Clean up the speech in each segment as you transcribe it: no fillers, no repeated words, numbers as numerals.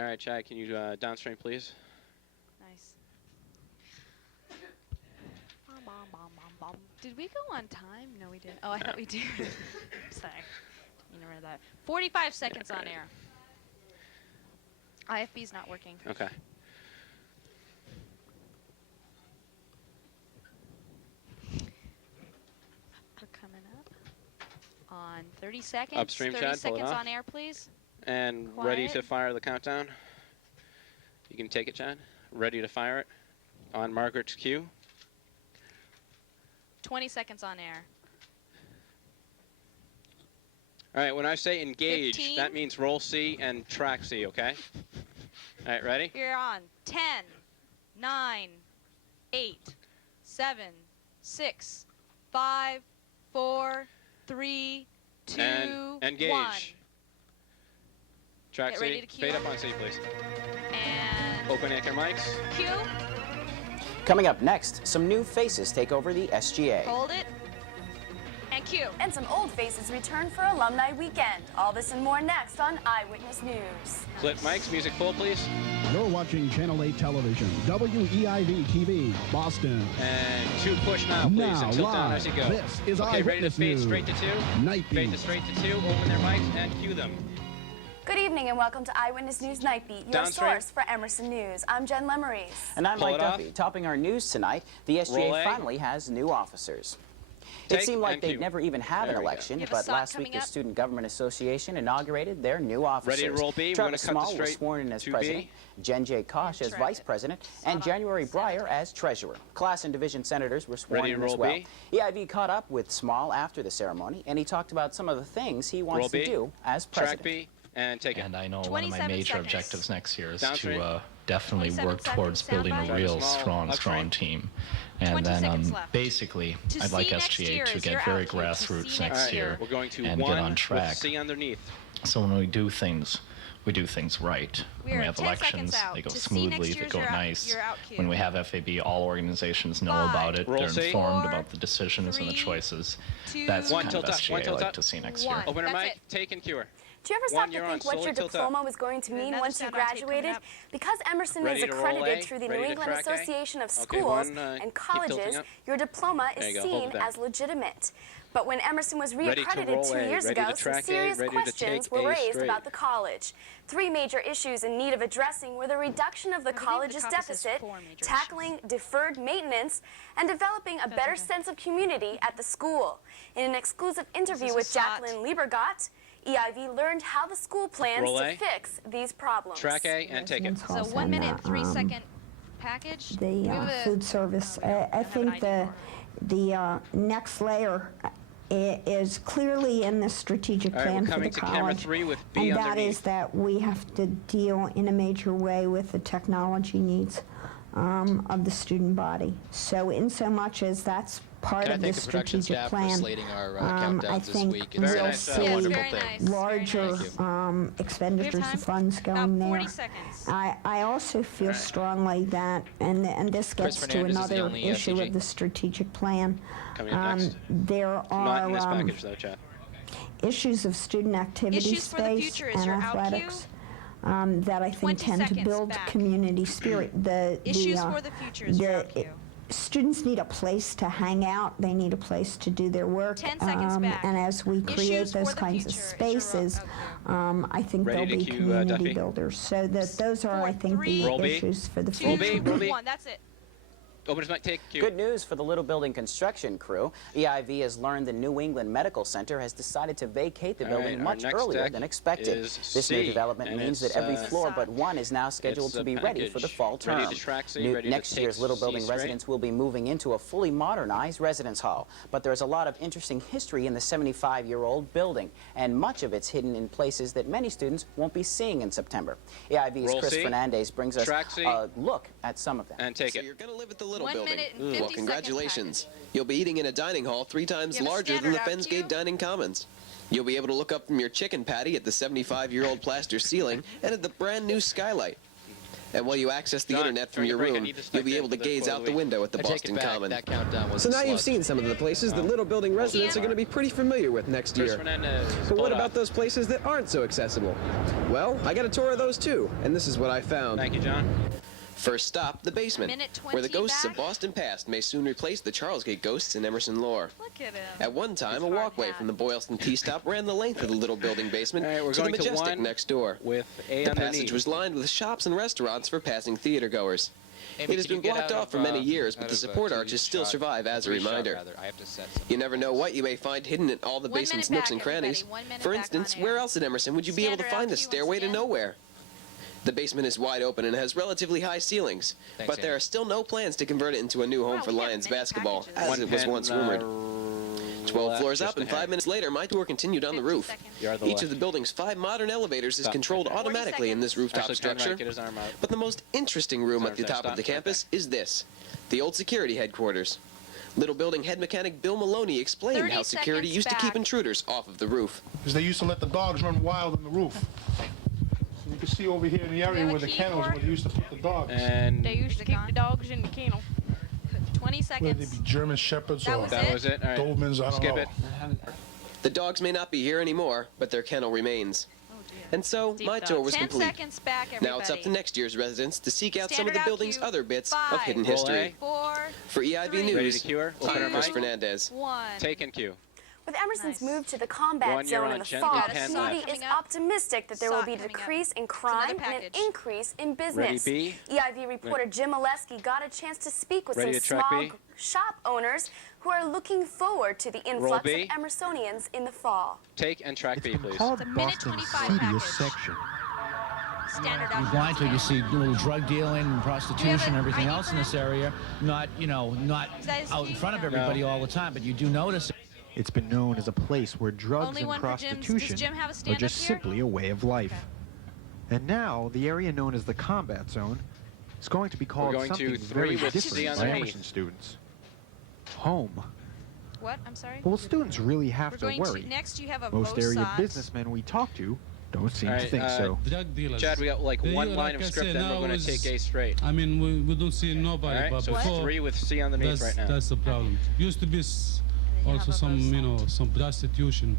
All right, Chad, can you downstream, please? Nice. Did we go on time? No, we didn't. Oh, I thought we did. Sorry. You know that. 45 seconds on air. IFB's not working. Okay. We're coming up on 30 seconds. Upstream, 30 Chad, pull it seconds off. on air, please. And Quiet. ready to fire the countdown. You can take it, Chad. Ready to fire it on Margaret's cue. 20 seconds on air. All right, when I say engage, 15. that means roll C and track C, okay? All right, ready? You're on 10, 9, 8, 7, 6, 5, 4, 3, 2, and engage. 1. Track Get C. ready to cue. Fade up on C, please. And Open anchor mics. cue. Coming up next, some new faces take over the SGA. Hold it. And cue. And some old faces return for Alumni Weekend. All this and more next on Eyewitness News. Flip mics, music full, please. You're watching Channel 8 Television, WEIV TV, Boston. And 2 push now, please, Now, and tilt down live, as you go. this is okay, ready to Eyewitness fade News. straight to 2. Night Fade Beat. to straight to 2, open their mics, and cue them. Good evening and welcome to Eyewitness News Nightbeat, your Downstream. source for Emerson News. I'm Jen Lemeries. And I'm Pull Mike it off. Duffy. Topping our news tonight, the Roll SGA A. finally has new officers. Take It seemed like and they'd cue. never even had There an we go. election, You have a but SOT last week coming the up? Student Government Association inaugurated their new officers. Ready to roll B? We're Travis gonna cut Small to was straight sworn in as 2B. president, Jen J. Kosh as Track vice it. president, SOT and on January Breyer senator. as treasurer. Class and division senators were sworn Ready to in as roll well. B? EIV caught up with Small after the ceremony, and he talked about some of the things he wants Roll to B. do as Track president. B, and take it. And I know one of my 27 major seconds. objectives next year is Downstream. to definitely 27 work towards seconds, building a soundbite. real Small, strong upstream. team. And 20 then seconds left. basically, To I'd like see next year SGA to is your get very out cue. To grassroots see next next year We're going to and 1 get on track. with C underneath. So when we do things right. We When are we have 10 seconds elections, out. they go To see smoothly, next they year's go your out- nice. your out cue. When we have FAB, all organizations know 5, about it. Roll They're C. informed 4, about the decisions and the 3, choices. 2, That's the 1 kind tilt of up, SGA 1 I'd tilt like up. to see next 1. year. Open her That's mic, it. take and cue her. Do you ever 1, stop to you're on. think what Slowly your tilt up. diploma was going to mean Another once you sound outtake coming graduated? up. Because Emerson Ready is to roll accredited A, through the ready New to England track A. Association of Okay, Schools one, and keep tilting colleges, up. your diploma There is you go, hold seen it there. as legitimate. But when Emerson was Ready to re-accredited roll 2 A, years ready ago, to some track A, serious ready to questions take were A raised straight. about the college. 3 major issues in need of addressing were the reduction of the believe the college's copy says deficit, 4 major tackling deferred maintenance, and developing a better okay. sense of community at the school. In an exclusive interview is a with SOT. Jacqueline Liebergott, EIV learned how the school plans Roll to A. fix these problems. Track A, and take it. So 1 minute, 3 second package. Do we have The a- food service. we don't I have an think ID the next layer is clearly in the strategic All right, plan we're for the coming to camera college, 3 with B and that underneath. is that we have to deal in a major way with the technology needs of the student body. So in so much as that's part And I of the thank the production strategic staff for plan, slating our I countdowns this think week. It's Very we'll nice, see Yes, wonderful very thing. nice. very larger nice. expenditures time? of funds About going 40 there. seconds. I also feel strongly that, and this Chris gets to Fernandez is the another only issue SCG. of the strategic plan. Coming up next. There Not in this are package, though, Chad. issues of student activity Issues for the space future is and your out cue. athletics that I think 20 tend to seconds build back. community spirit. Issues for the future is your out cue. Students need a place to hang out. They need a place to do their work. 10 seconds back. And as we create Issues those for the kinds of future is your spaces, I think Ready they'll to be cue, community Duffy? builders. So that those are, I think, the Roll B. issues for the 2, Roll B, future. roll B. 1. That's it. Open his mic, take cue. Good news for the Little Building construction crew. EIV has learned the New England Medical Center has decided to vacate the All building right, our much next earlier deck than expected. is This new C, development and means that it's, every floor but SOT. one is now scheduled It's to a be ready for the package. fall term. Ready to track C, ready to Next take year's Little C Building straight. residents will be moving into a fully modernized residence hall. But there's a lot of interesting history in the 75-year-old building, and much of it's hidden in places that many students won't be seeing in September. EIV's Roll Chris C, Fernandez brings us track C, a look at some of them. And take So it. you're going to live at the Little 1 Building. minute and 50 Well, second congratulations. package. You'll be eating in a dining hall 3 times You have a larger than the standard out cue? Fensgate Dining Commons. You'll be able to look up from your chicken patty at the 75-year-old plaster ceiling and at the brand new skylight. And while you access the John, internet from during your the break, I room, need to you'll be spec able to in for the gaze quote out of the the week. window at the I take Boston it back. Common. That countdown was So a now you've sludge. seen some of the places that Little Building residents are going to be pretty familiar with next Chris year. Fernandez. But what pulled about off. those places that aren't so accessible? Well, I got a tour of those too, and this is what I found. Thank you, John. First stop, the basement, Minute where the 20 ghosts back. of Boston past may soon replace the Charlesgate ghosts in Emerson lore. Look at him. At one time, His a hard walkway hat. from the Boylston T-stop ran the length of the Little Building basement All right, we're to the going to Majestic one next door. with A The underneath. passage was lined with shops and restaurants for passing theater goers. Amy, It has can you been get blocked out off of, for many uh, years, but out the of, support two arches still shot- survive as a three shot, reminder. rather. I have to set some You never know what you may find hidden in all the 1 basement's minute nooks back, and crannies. everybody. 1 minute For back instance, on where air. else in Emerson would you be able to Standard find the LQ once stairway to again. nowhere? The basement is wide open and has relatively high ceilings, Thanks, but there Andy. are still no plans to convert it into a new home Wow, for we have Lions many basketball, packages. as it was once rumored. 12 floors up, and 5 minutes later, my tour continued on the 50 roof. seconds. You are the Each left. of the building's 5 modern elevators is Stop. controlled 40 automatically in this rooftop Actually, turn right, structure. get his arm out. But the most interesting room His at the arm's there. top of Stop, the stop campus is this, the old security headquarters. Little Building head mechanic Bill Maloney explained 30 how security seconds used to keep back. intruders off of the roof. Because they used to let the dogs run wild on the roof. So you can see over here in the area have a where the key kennels for where they used to put the dogs. And They used to keep the dogs in the kennel. 20 Whether they seconds. be German Shepherds That or was that was it. All right. Dobermans, I don't Skip know. it. The dogs may not be here anymore, but their kennel remains. Oh dear. And so, Deep my thought. tour was 10 complete. seconds back, everybody. Now it's up to next year's residents to seek out some of Standard the out building's cue. other bits of 5, hidden Roll history. 4, For EIV 3, News, Ready to cue her? Open her I'm Chris mic. Fernandez. 1. Take and cue. With Emerson's Nice. move to the combat 1 year zone on in the gently fall, pan the community left. is Coming up. optimistic that there will Sock be a coming up. decrease in It's crime another and an package. increase in Ready, business. B? EIV reporter Jim Oleski got a chance to speak with Ready some to track small B? shop owners who are looking forward to the influx of B? Emersonians in the fall. Take and track B, please. It's a minute 25 package. Standard You're out. blind till you see little drug dealing and prostitution and everything ID else in for this him? area. Not, not Guys, out in front of no. everybody all the time, but you do notice it. It's been known as a place where drugs Only and one for Jim's. prostitution Does Jim have a are stand-up just here? simply a way of life. Okay. And now, the area known as the combat zone is going to be called going to something 3 very with different C by underneath. Emerson students. Home. What? I'm sorry? Well, students really have We're to going worry. to, next you have a Most area Vosot. businessmen we talk to don't seem All to right, think so. Drug dealers. Chad, we got like They, one line like of I script, said, then we're now going to is- take A straight. I mean, we don't see All nobody, right, but so before, 3 with C underneath that's, right now. that's the problem. Used to be And then you also have a some, Vosot. some prostitution.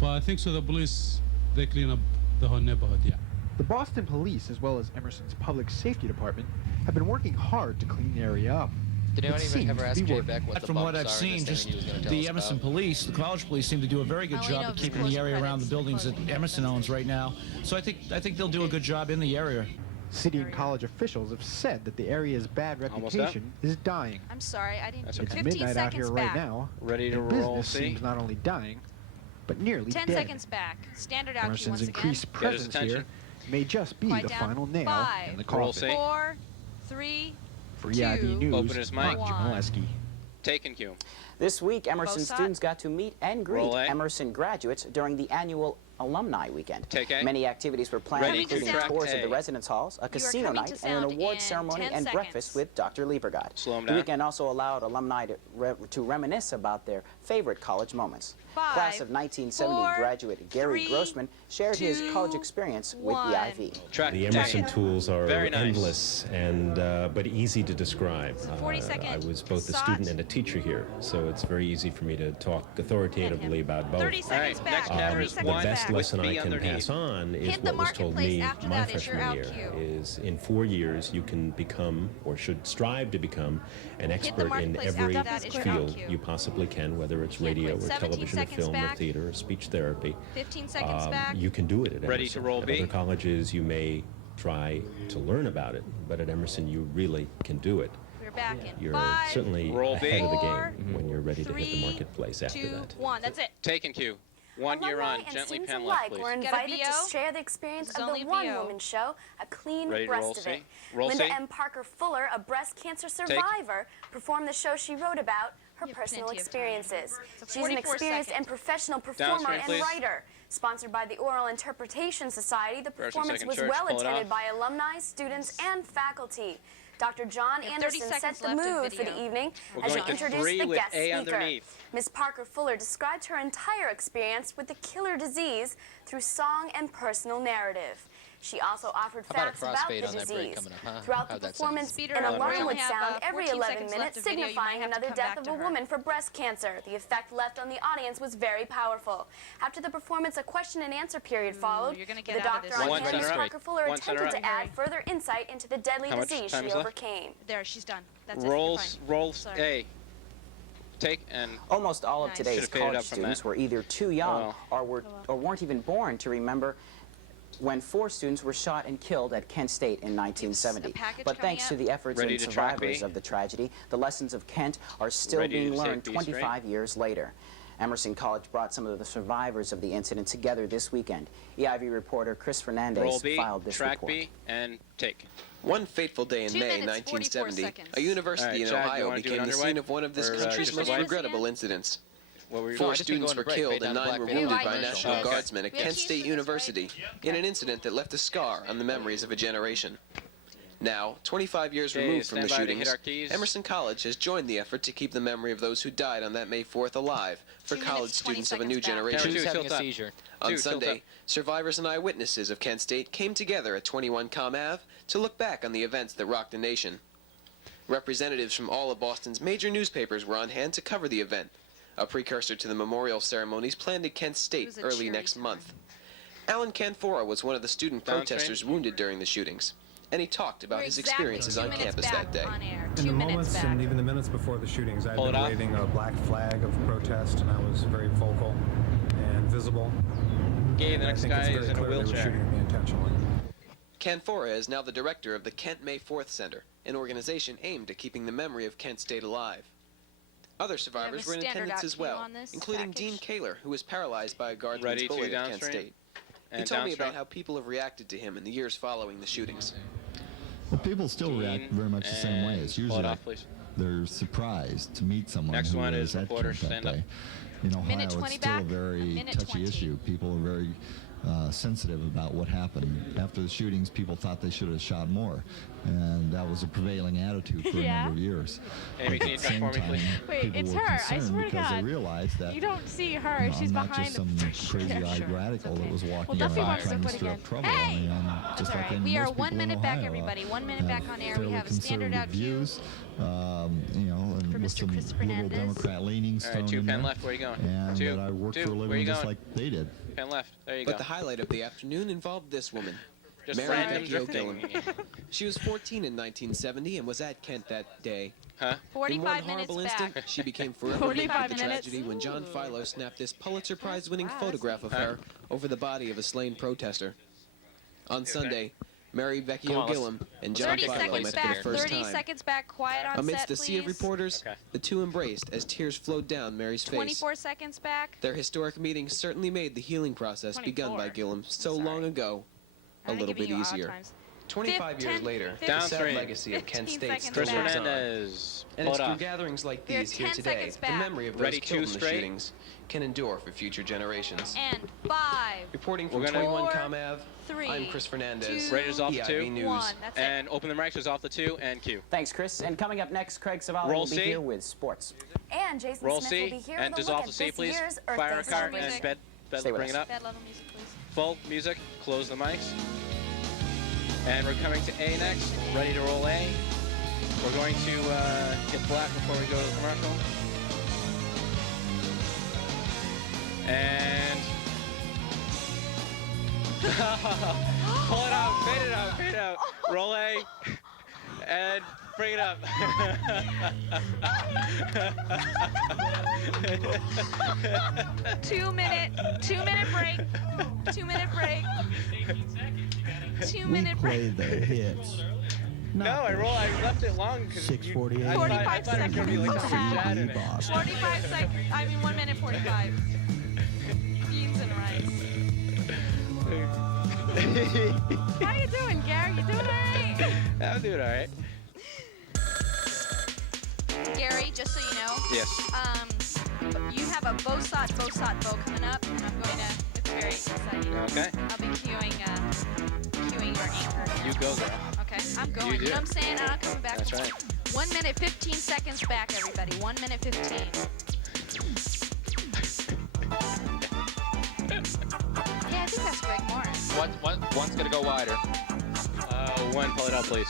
But I think so the police, they clean up the whole neighborhood, yeah. The Boston Police, as well as Emerson's Public Safety Department, have been working hard to clean the area up. Did anyone It even seems ever to ask be Jay working. Beck what the From what bumps I've are in seen, this thing just he was gonna tell the us Emerson about? police, the college police seem to do a very good All we job know of is keeping close the area around credits, the buildings that close Emerson credits. owns right now. So I think they'll do a good job in the area. City and college officials have said that the area's bad Almost up. reputation is dying. I'm sorry, I didn't. That's It's okay. 15 midnight out seconds here back. right now, Ready to and roll business C? seems not only dying, but nearly 10 dead. seconds back. Standard out cue Emerson's once again. increased Get his presence here attention. may just be Quiet the down. final nail 5, in the Roll coffin. C. 4, 3. For EIV 2, News, Open his mic. I'm Jim 1. Oleski. Take and cue. This week, Emerson Vosot. students got to meet and greet Roll A. Emerson graduates during the annual Alumni Weekend. Take A. Many activities were planned, Ready to including track tours of A. the residence halls, a casino coming night, to and an sound award in ceremony 10 and seconds. breakfast with Dr. Liebergott. Slow 'em The down. weekend also allowed alumni to reminisce about their favorite college moments. 5, Class of 1970 4, graduate Gary 3, Grossman shared his 2, college experience with 1. EIV. Track The A. Emerson tools are Very nice. endless and but easy to describe. It's a 40-second I was both a Vosot. student and a teacher here, so it's very easy for me to talk authoritatively about both. 30 seconds right, back. next camera 30 is seconds The one best back. with lesson B I can underneath. pass on is Hit the what was told marketplace me after my that is your freshman out year, cue. is in 4 years you can become, or should strive to become, an expert in marketplace every after that is your field out cue. you possibly can, whether it's Can't radio quit. or 17 television or seconds film or back. theater or speech therapy. 15 seconds back. You can do it at Ready Emerson. to roll At B? other colleges, you may try to learn about it, but at Emerson, you really can do it. We're back in You're 5, certainly Roll B. ahead of the 4, game when you're ready to hit 3, the marketplace after 2, that. 1. That's it. Take and cue. 1 year Alumni on. and Gently students pan alike left, please. were Got a invited to VO? share the experience This is of only the VO. one-woman show, A Clean Ready to roll Breast of C? It. Roll Linda C? M. Parker Fuller, a breast cancer survivor, performed the show she wrote about, her You have personal plenty of time. experiences. It's a She's an 44 experienced second. and professional Down performer screen, and please. writer. Sponsored by the Oral Interpretation Society, the First and performance second was church, well pull it attended off. by alumni, students, and faculty. Dr. John You have 30 Anderson set seconds the left of mood for the video. evening We're as she going to introduced 3 the with guest A speaker. underneath. Ms. Parker Fuller described her entire experience with the killer disease through song and personal narrative. She also offered How about a facts about the crossfade on that break disease. coming up, huh? Throughout the How'd that sound? performance, Speeder an up. alarm We would only have, sound every 14 11 seconds minutes, left of video. You might signifying have to another come death back of to a her. woman for breast cancer. The effect left on the audience was very powerful. After the performance, a question and answer period followed. You're gonna The get out of doctor this. on One hand, Ms. center up. Parker Fuller, One center attempted up. to add further insight into the deadly How much disease time she is left? overcame. There, she's done. That's it. You're Rolls, fine. rolls, Sorry. A. Take and Almost all of Nice. today's Should've faded college up from students that. were either too young Oh. or weren't even born to remember when 4 students were shot and killed at Kent State in 1970. package But coming thanks up. to the efforts Ready and to track survivors B? of the tragedy, the lessons of Kent are still Ready being to take learned B 25 years later. Emerson College brought some of the survivors of the incident together this weekend. EIV reporter Chris Fernandez roll B, filed this track report. B, and take. One fateful day in 2 May minutes, 44 1970, seconds. a university All right, in Chad, you Ohio wanna do became an the underway? scene of one of this Or, country's just most white? regrettable incidents. What were you 4 doing? just been students going were to break. killed Fade down and to 9 black were fade wounded down. by Oh, National okay. Guardsmen at We have Kent Houston State this, University in an incident that left a scar on the memories of a generation. Now, 25 years Okay, removed from the stand by to hit shootings, our keys. Emerson College has joined the effort to keep the memory of those who died on that May 4th alive for 2 college minutes, 20 students of a new seconds back. generation. Camera Who's two, having tilt a up. seizure? On Two, tilt Sunday, up. survivors and eyewitnesses of Kent State came together at 21 Com Ave to look back on the events that rocked the nation. Representatives from all of Boston's major newspapers were on hand to cover the event, a precursor to the memorial ceremonies planned at Kent It State was a early cheery next time. month. Alan Canfora was one of the student Downstream. protesters wounded during the shootings, and he talked about We're his exactly experiences 2 on minutes campus back that day. on air. In 2 the minutes moments back. and even the minutes before the shootings, I'd Pull been it off. waving a black flag of protest, and I was very vocal and visible. Okay, the And I next think it's guy very is in a clear they were wheelchair. shooting at me intentionally. Canfora is now the director of the Kent May 4th Center, an organization aimed at keeping the memory of Kent State alive. Other survivors were in standard attendance out as cue well, on this including Dean package? Kaler, who was paralyzed by a guardsman's Ready to bullet at Kent downstream. State. He And told me downstream. about how people have reacted to him in the years following the shootings. Well, people still react Dean, very much the same way. It's and pull usually it off, please. they're surprised to meet someone Next who one was is at reporter, Kent that stand up. day. In Ohio, Minute it's 20 still back, a very minute touchy 20. issue. People are very sensitive about what happened. After the shootings, people thought they should have shot more, and that was a prevailing attitude for a Yeah. number of years. Amy, But can you at the touch same for me, time, please? Wait, people it's were her. I concerned swear to because God. they realized that You don't see her. you know, She's I'm not behind just some the crazy-eyed Sure, radical it's that was okay. walking Well, Duffy around wants to trying to put stir again. up trouble. Hey! I mean, That's just all like right. in We are most 1 people in minute back, Ohio, everybody. 1 minute back have on air. We fairly have a standard out conservative cue. views, you know, and For with Mr. some Chris liberal Fernandez. Democrat leanings All right, thrown 2 in pen there, left. Where are you going? and 2, that I work 2. for a Where are living you just going? like they did. Pen left. There you But go. the highlight of the afternoon involved this woman, Just Mary random Vecchio drifting. Gillum. She was 14 in 1970 and was at Kent that day. Huh? In one 45 minutes horrible back. instant, she became forever linked 45 with the minutes. tragedy when John Philo snapped this Pulitzer Prize-winning Wow, photograph of Huh? her over the body of a slain protester. On Sunday, Mary Come Vecchio on, let's- Gillum and John 30 Philo seconds met for back. the first 30 time. seconds back. Quiet on Amidst set, the sea of please. reporters, Okay. the two embraced as tears flowed down Mary's face. 24 seconds back. Their historic meeting certainly made the healing process begun by 24. Gillum so sorry. long ago a I'm little giving bit you odd easier. times. 25 years 10, later, the 15 sad legacy of Kent 15 State seconds still Chris back. lives on. Fernandez. And Pull it's it through off. gatherings like We are these here 10 today, seconds the back. memory of those Ready, killed in the 2 straight. shootings can endure for future generations. And 5, Reporting We're from gonna- 21 4, Com Ave, 3, I'm Chris Fernandez, 2, Raiders off the EIV 2. News. 1. That's it. And open the mics is off the 2 and Q. Thanks, Chris. And coming up next, Craig Savala Roll will be C. here with sports. And Jason Roll Smith C will be here and with a dissolve look the at C, this please. year's Earth Fire Day a cart and celebration. bed Stay with bring us. it up. Bad level music, please. Full music. Close the mics. And we're coming to A next. Ready to roll A. We're going to hit black before we go to the commercial. And pull it out, fade it out, fade it out. Roll A and bring it up. 2 minute break. 2 minute break. 2 minute break. the hits. No, I left it long because 6:48. I 45 thought it was gonna be like seconds. some chat in it. 45 seconds. I mean 1 minute 45. Beans and rice. How you doing, Gary? You doing all right? I'm doing all right. Gary, just so you know, Yes. you have a bow coming up, and I'm going to. It's very exciting. Okay. I'll be cueing your anchor. You go, girl. Okay, I'm going. You You, do know it. what I'm saying? I'm not coming back. That's right. 1 minute 15 seconds back, everybody. 1 minute 15. Yeah, I think that's Greg Morris. One One's gonna go wider. One, pull it out, please.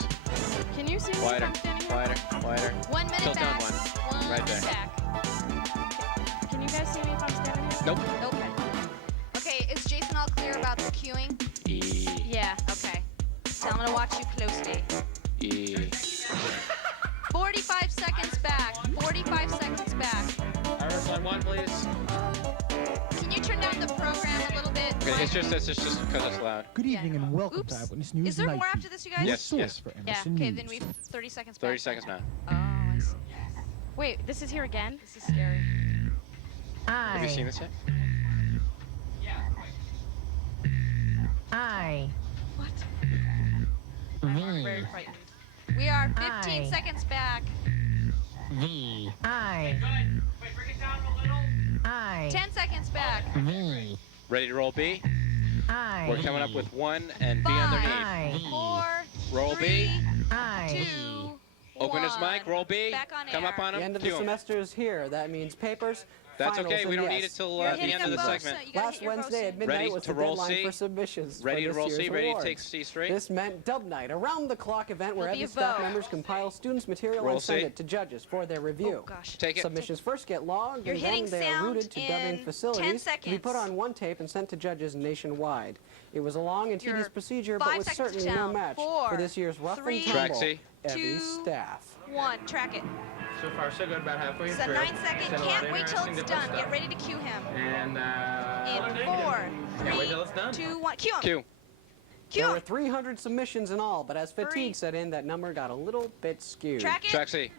Can you see me Wider, if I'm standing here? wider. 1 minute Tilt down back. one. Right there. Back. Can you guys see me if I'm standing here? Nope. Okay. Okay, is Jason all clear about the queuing? E. Yeah, okay. So I'm gonna watch you closely. E. 45 seconds back. 45 seconds back. Iris on one, please. Can you turn down the program a little bit? Okay, it's just because it's loud. Good evening and welcome to Eyewitness News. Is there more Night after this, you guys? Yes, yes. For Yeah, Emerson okay, News. then we've 30 seconds back. 30 seconds now. Oh, I see. Wait, this is here again? This is scary. Have you seen this yet? What? I'm very frightened. We are 15 seconds back. 10 seconds back. Ready to roll B? We're coming up with 1 and B 5, underneath. 4, Roll 3, B. 2, Open his 1. mic. Roll B. Back on Come air. up on him. The end of the Cue him. semester is here. That means papers. That's finals, okay. We and don't need yes. it till You're the hitting end of the them both, segment. so you gotta Last hit your Wednesday at both. midnight Ready was to the roll deadline C? for submissions. Ready for to this roll C? year's Ready to awards. take C straight? This meant Dub Night, a round-the-clock event where It'll be every a staff vote. members compile students' material Roll and send C. it to judges for their review. Oh, gosh. Take it. Submissions first get logged, You're and then hitting they are sound routed to in dubbing 10 facilities to be seconds. put on one tape and sent to judges nationwide. It was a long and tedious You're procedure, 5 but was seconds certainly no down. match 4, for this year's rough 3, and tumble Track C. heavy 2, staff. 1. Track it. So far, so good. About halfway It's a through. 9-second. Said a lot Can't of wait till interesting it's different done. Get stuff. ready to cue him. And In 4, Can't wait 3, till it's done. 2, 1. Cue him. Cue. Cue There were him. 300 submissions in all, but as fatigue set in, that number got a little bit skewed. Track it. Track C.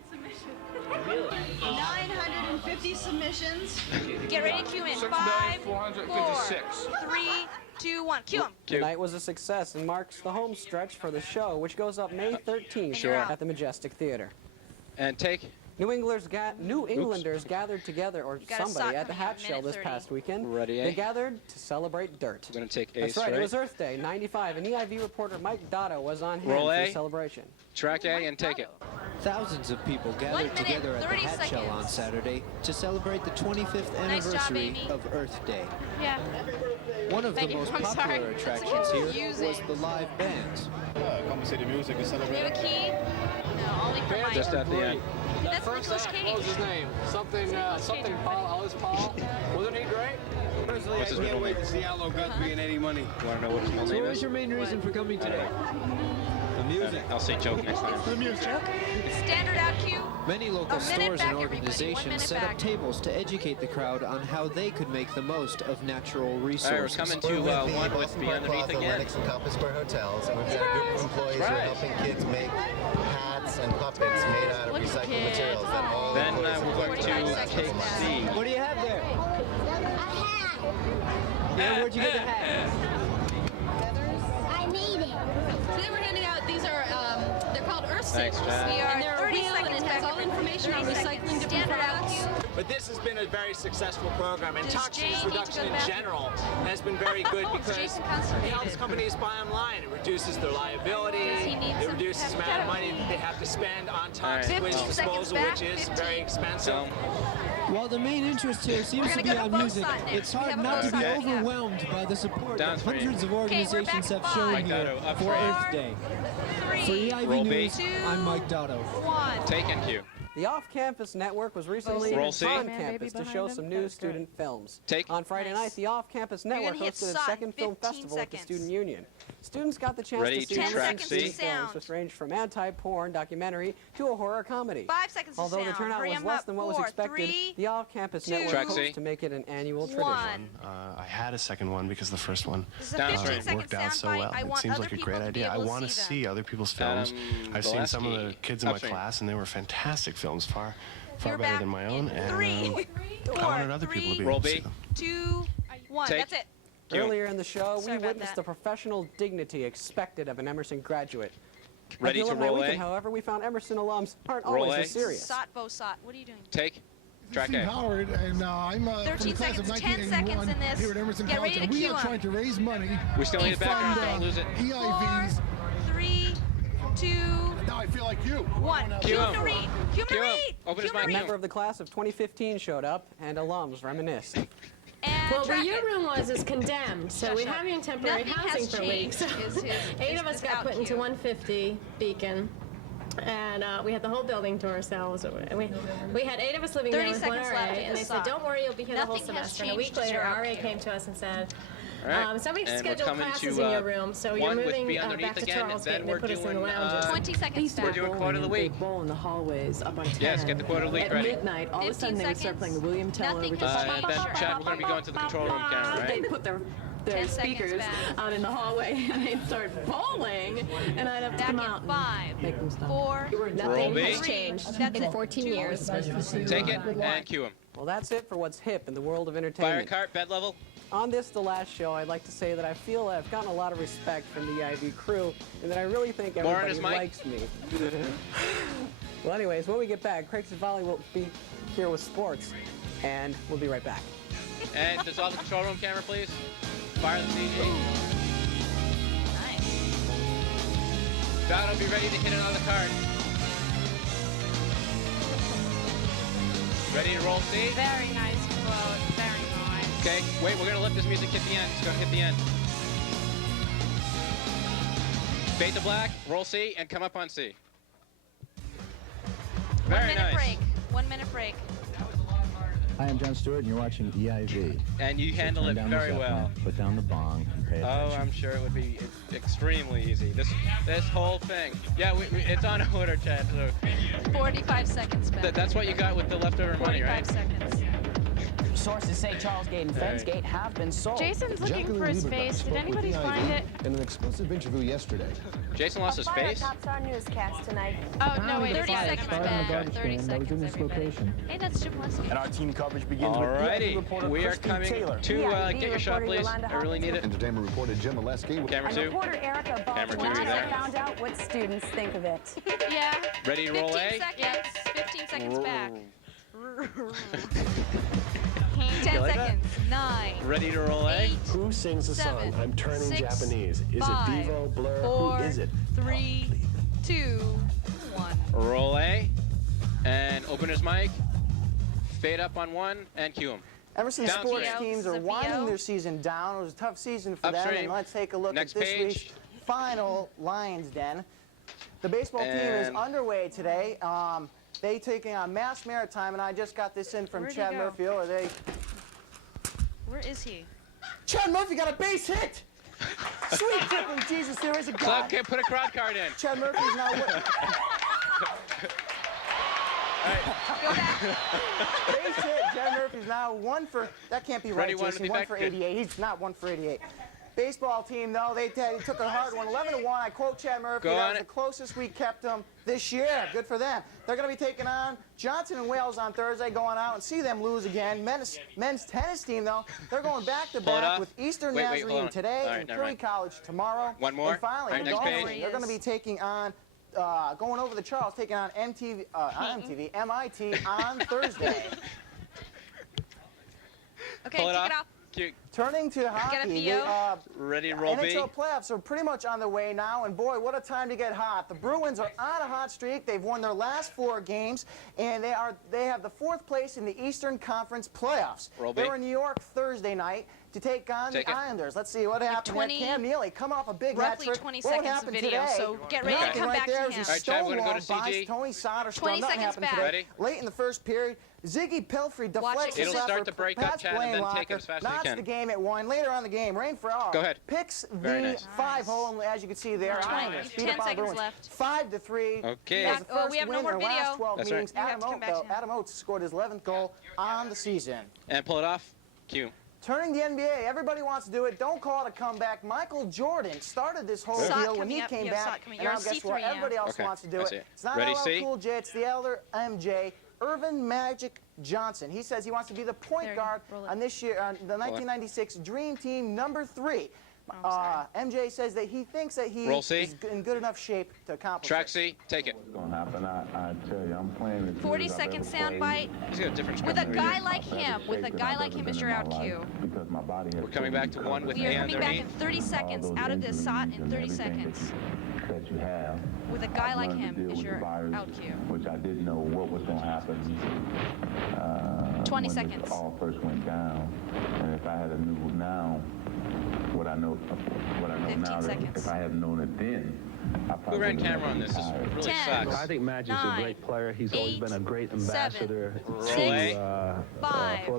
950 submissions. Get ready to cue in. 5, 4, 3, 2, 1. Cue him. The night was a success and marks the home stretch for the show, which goes up May 13th Sure. at the Majestic Theater. And take. New Englanders gathered together, or got a somebody, sock at the coming Hat up, Show minute this 30. past weekend. Ready, A? They gathered to celebrate dirt. We're going to take A That's right, straight. it was Earth Day, 95, and EIV reporter Mike Dotto was on hand Roll for A. the celebration. Track A and take it. Thousands of people 1 gathered minute, together at the 30 Hat Show on seconds. Saturday to celebrate the 25th Nice job, anniversary Amy. of Earth Day. Yeah. One of Thank the you. most I'm popular sorry. That's attractions here confusing. was the live bands. Come see the music and Do celebrate. you have a key? No, only for mine. Just at the end. That's Nicolas Cage. his name? Something Paul, Ellis Paul. Wasn't he great? Personally, I can't wait to see Allo Guthrie and Eddie Money. You want to know what his real So name what was is? your main reason for coming today? The music. I'll say joke next time. The music. Standard out cue. Many local A minute stores back, and everybody. 1 organizations minute set back. up tables to educate the crowd on how they could make the most of natural All right, we're resources. coming to one with B underneath again. Lennox and Compass Square hotels, and we've got a group of employees who are Right. helping kids make hats and puppets made out of Look at recycled kids. materials that all Then employees we're have going worked to on the last take couple months. C. What do you have there? Yeah, where'd you get the hat? I made it. Today we're handing out, these are, they're called Earth Thanks, Savers. Jen. We are And they're 30 real, seconds and it has back. all information on 30 recycling seconds. different Standard out products. cue. But this has been a very successful program, and Does toxins Jane need to reduction go in back? general has been very good because Jason it constipated. helps companies buy online. It reduces their liability. Does he need It some reduces the amount of money that they have to spend on toxic right. waste 15 seconds disposal, back, which is 15. very expensive. While the main interest here seems We're to gonna be go to on both music, sides next. it's We hard have a not to both be sides. overwhelmed by the support that Downstream. hundreds of Okay, we're organizations back have to shown five. here Mike Dotto, for upstream. Earth Day. 3, For EIV Roll B. News, 2, I'm Mike Dotto. 1. Take and cue. The Off-Campus Network was recently Roll C. on Man, campus baby to show behind some him. new That was great. student films. Take. On Friday Nice. night, the Off-Campus You're Network gonna hit hosted a SOT in second film 15 festival at the seconds. Student Union. Students got the chance Ready to see to 10 track seconds C. of films, which ranged from anti-porn documentary to a horror comedy. 5 seconds to Although the sound. turnout Hurry was 'em less up. than what was 4, expected, 3, the Off-Campus 2, Network Track hopes C. to make it an annual 1. tradition. I had a second one because the first one This is a 15 second worked out so soundbite. well. I It want seems other like a people great to be idea. I able to want to see see them. other people's films. I've seen some of the Valesky. kids in my Upstream. class, and they were fantastic films, far You're better back than my own. in And 3, I wanted other people to be Roll able to see B. them. 2, 1. Take. That's it. Cue. Earlier in the show, Sorry we about witnessed that. the professional dignity expected of an Emerson graduate. Ready At the to Alumni roll Weekend, A. however, we found Emerson alums aren't Roll always A. as serious. Sot, Bo, Sot. What are you doing? Take. Track Steve A. Howard, and I'm 13 from the class of seconds, 10 seconds 1981 in this. here at Emerson Get College, ready to and we cue are 'em. trying to raise money We still need to the background. fund, Don't lose it. EIVs. 3, 2, Now I feel like you. 1. Cue Cue him him. to read. Cue him to Cue him. read. Open his Cue him mic. to A read. member of the class of 2015 showed up, and alums reminisced. Well, where track your it. room was is condemned, so Shut we're up. having temporary Nothing housing has for weeks. changed, is 8 of us is got out put into queue. 150 Beacon. And we had the whole building to ourselves. And we had 8 of us living there 30 with one seconds RA, left in and the they said, sock. don't worry, you'll be here the whole Nothing has semester. And a week changed, later, you're out RA queue. came to us and said, All right. somebody And we're scheduled coming classes to, in your room, so you're one with moving be back underneath to again, Charles then Gate, and we're they put us in the doing, lounges. 20 seconds We're back. doing quote of the week. Bowl in the hallways up on 10. Yes, get the quote of the week At ready. midnight, all of a 15 sudden they would start seconds. playing the William Tell Nothing over has to And then Chad, we're going to be going to the control room camera, right? They'd put their 10 seconds speakers back. out in the hallway and they'd start bowling, and I'd have to Back come in out and 5, make them stop. 4, Roll B. has changed That's in it. 14 years. Take it and cue him. Well, that's it for what's hip in the world of Fire entertainment. cart, bed level. On this, the last show, I'd like to say that I feel I've gotten a lot of respect from the EIV crew, and that I really think More on everybody his mic. likes me. Well, anyways, when we get back, Craig Savali will be here with sports, and we'll be right back. And dissolve the control room camera, please. Fire the CG. Nice. Dot'll be ready to hit another card. Ready to roll C? Very nice quote. Very nice. Okay, wait, we're going to let this music hit the end. It's going to hit the end. Fade to black, roll C, and come up on C. Very 1 minute nice. break. 1 minute break. Hi, I'm John Stewart, and you're watching EIV. And you handle it Turn down very the well. Zeppelin, put down the bong, and pay Oh, attention. I'm sure it would be extremely easy. This whole thing. Yeah, it's on order, Chad. So 45 seconds back. that's what you got with the leftover money, 45 right? seconds. Sources say Charles Gate and Fens Gate have been sold. Jason's looking for his face. Did anybody find it? In an exclusive interview yesterday. Jason lost his Our face? top star newscast tonight. Oh, no, wait. 30 seconds Started in the back. garbage 30 can that was in seconds, this everybody. location. Hey, that's Jim Leslie. And our team coverage begins with EIV Alrighty, reporter we are Christy coming Taylor. to EIV get your shot, reporter please. Yolanda I really need it. Entertainment reporter Jim Oleski. Camera And 2. reporter Erica Camera 2, Baltimore you there? found out what students think of it. Yeah. Ready to roll 15 A? seconds. 15 seconds back. 10 You like that? seconds. 9. Ready to roll A? 8. Who sings the song 7, I'm Turning 6, Japanese? Is 5, it Devo, Blur? 4, Who is it? 3, 2, 1. Roll A. And open his mic. Fade up on 1 and cue him. Emerson Down sports three. teams are winding their season down. It was a tough season for them, Upstream. and let's take a look Next at this page. week's final Lions Den. The baseball team is And- underway today. They taking on Mass Maritime, and I just got this in from Where'd he Chad go? Murphy. Or they? Where is he? Chad Murphy got a base hit. Sweet tickling Jesus, there is a So, God. okay, put a crowd card in. Chad Murphy's now. Base hit. Chad Murphy's now 1 for. That can't be right, Ready, one to Jason. be 1 back. for Good. 88. He's not 1 for 88. Baseball team, though, they took a hard one, 11-1. I quote Chad Murphy. Go That on was it. the closest we kept them this year. Good for them. They're going to be taking on Johnson and Wales on Thursday, going out and see them lose again. Men's tennis team, though, they're going back to Pull it back off. with Eastern Wait, hold Nazarene on. today All right, and never Curry mind. College tomorrow. One more. And finally, All right, the next golfers, page. they're going to be taking on. Going over the Charles, taking on MIT on Thursday. Okay, Pull it take off. it off. Cue. Turning to hockey, PO. Ready to roll B? NHL playoffs are pretty much on the way now, and boy, what a time to get hot. The Bruins are on a hot streak. They've won their last 4 games, and they have the 4th place in the Eastern Conference playoffs. Roll B. They were in New York Thursday night to take on Take the it. Islanders. Let's see what happened. 20 there. Cam Neely come off a big hat Roughly trick. 20 What seconds happened video, today? so get ready to Nothing come right back there to was him. a All right, Chad, we're gonna go to stonewall by CG. Tony Soderstrom. 20 Nothing seconds happened back. today. Ready? Late in the first period, Ziggy Pilfrey deflects It'll a shot start for to break up, past Chad, and then take it Blaine as fast as you knocks can. the game at 1. Later on in the game, Rain Farrar Go ahead. picks Very the nice. 5-hole, and as you can see there, 20 Islanders beat 10 up on the seconds Bruins. left. 5-3. Okay. That was the Oh, first we have no win more in their last video. 12 That's right. meetings. You have to come back to him. Adam Oates scored his 11th goal on the season. And pull it off. Cue. Turning the NBA, everybody wants to do it. Don't call it a comeback. Michael Jordan started this whole Sock deal when he coming up. came You have back. sock coming. And You're now on guess what? C3 now. Everybody else Okay, wants to do I it. see it. It's not Ready, LL C? Cool J, it's the elder MJ, Irvin Magic Johnson. He says he wants to be the point There, guard roll it. on this year, on the 1996 Dream Team number 3. MJ says that he thinks that he Roll C. is in good enough shape to accomplish Track it. C. Take it. What's gonna happen? I tell you, I'm playing with 40 second sound bite. He's got a different With a script. guy like him, as your out cue. Because my body has We're coming back to 1 with We A are coming back in underneath. 30 seconds. Out of this shot in 30 seconds. you have. With a guy I've like learned to him deal is with the your virus, out cue. which I didn't know what was going to happen. 20 when seconds. This all first went down, and if I had known now, what I know now, that if I had known it then, I probably Who ran would have camera on this? This retired. really 10, sucks. I think Magic's a great player. He's always been a great ambassador for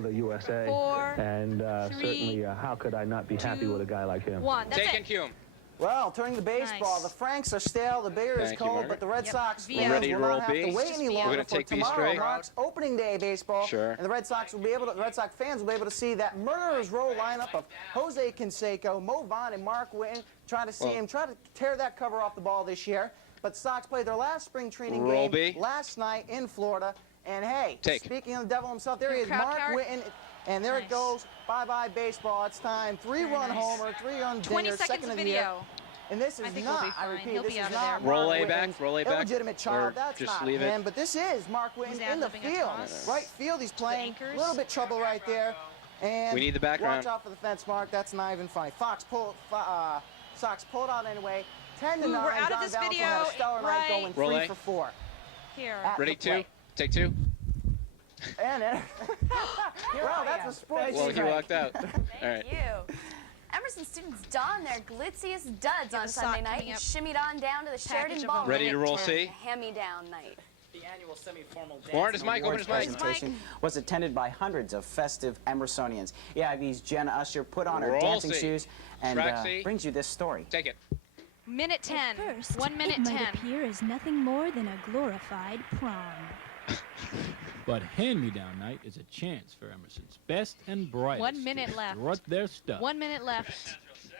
the USA. 4, and 3, certainly, how could I not be happy with a guy like him? 1. That's Take it. and cue him. Well, turning the baseball, Nice. the Franks are stale, the beer is Thank you, cold, Margaret. but the Red Sox Via. fans Ready to will roll not have B? to wait any We're longer gonna for take B tomorrow straight. marks opening day baseball. Sure. And the Red Sox fans will be able to see that murderer's row lineup of Jose Canseco, Mo Vaughn, and Mark Whitten. Try to tear that cover off the ball this year. But the Sox played their last spring training Roll game B. last night in Florida. And hey, Take. speaking of the devil himself, there he is, Crowd Mark card. Whitten. And there it goes. Bye-bye baseball. It's time. 3-run nice. homer, 3-run 20 dinger, seconds second of of the year. video. And this is I think we'll not, be I fine. repeat, He'll this be is out of not there. Roll Mark A back, Whitten's roll A back, illegitimate or child. That's just not leave it? him, but this is Mark Whitten He's in the ad-libbing a field. toss. Right field, he's playing. anchors. A little bit trouble right there. And We need the background. watch out for the fence, Mark. That's not even funny. Sox pulled out anyway. 10-9. Ooh, we're out of John this Valentin video, had a stellar night right. going Roll 3 A. for 4. Here. At Ready, the plate. Take 2. And well, that's a sports Well, he strike. walked out. All right. Thank you. Emerson students donned their glitziest duds on the sock Sunday night coming and up. shimmied on down to the Sheridan of Ballroom. Ready to roll for C? a hand-me-down night. The annual semi-formal dance Warren, his and mic, open awards his mic. presentation was attended by hundreds of festive Emersonians. EIV's Jenna Usher put on her Roll dancing C. shoes and Track C. brings you this story. Take it. Minute 10. First, 1 minute it 10. might appear as nothing more than a glorified prom. But hand-me-down night is a chance for Emerson's best and brightest 1 minute to left. strut their stuff. 1 minute left.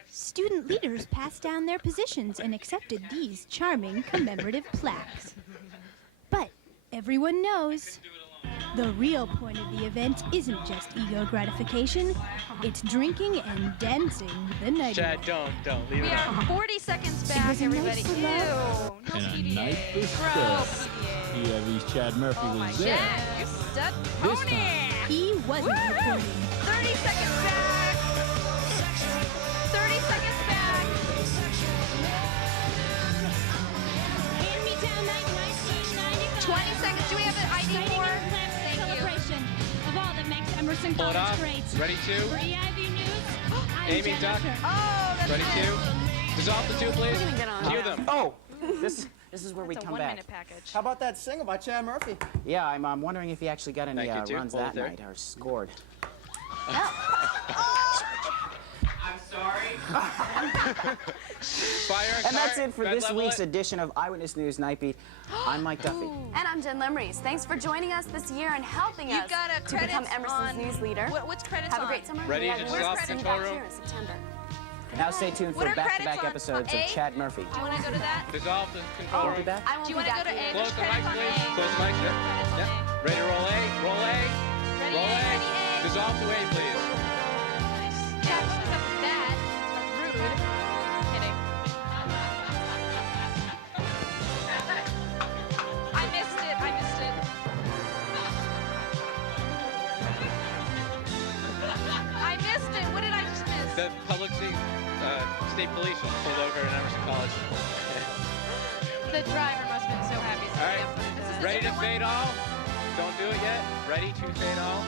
Student leaders passed down their positions and accepted these charming commemorative plaques. But everyone knows the real point of the event isn't just ego gratification, it's drinking and dancing the night Chad, away. don't leave We it out. are 40 seconds It back, was a everybody. night for Ew. love. No And a PDA. night for Bro, stud. PDA. EIV's Chad Murphy Oh my was God. there. You stud This pony. time. He wasn't Woo! recording. 30 seconds back. 30 seconds back. Hand-me-down night 1995. 20 seconds. Do we have an ID for? Thank you. Celebration of all that makes Emerson Pull it College off. great. Ready, 2. For EIV News, I'm Amy, Jen duck. Usher. Oh, that's Ready, it. 2. Dissolve the 2, please. We're gonna get on. Cue them. Oh, this is where we That's a come 1 back. minute package. How about that single by Chad Murphy? Yeah, I'm wondering if he actually got any Thank you, too. runs Hold it that there. night or scored. I'm sorry. Fire. And that's it for Red this level week's it. edition of Eyewitness News Nightbeat. I'm Mike Duffy. And I'm Jen Lemreys. Thanks for joining us this year and helping You us got a to become credits Emerson's on news leader. What's credits Have on? a great summer. Ready We to have dissolve news control back room? here in September. Now stay tuned What for are back-to-back credits on? episodes of A? Chad Murphy. Do you want to go to that? Dissolve the control I'll room. be back. I won't Do you be want to back go to A? here. Close There's the credits mics, on please. A. Close the mics. Yep. Credits on Yep. A. Ready to roll A. Roll A. Ready, Roll A. ready, A. Dissolve to A, please. Nice. Yeah, this is up that. Rude. Kidding. I missed it. I missed it. I missed it. What did I just miss? The public state police just pulled over in Emerson College. The driver must have been so happy. All right. This is the Ready to different one? fade all? Don't do it yet. Ready to fade all?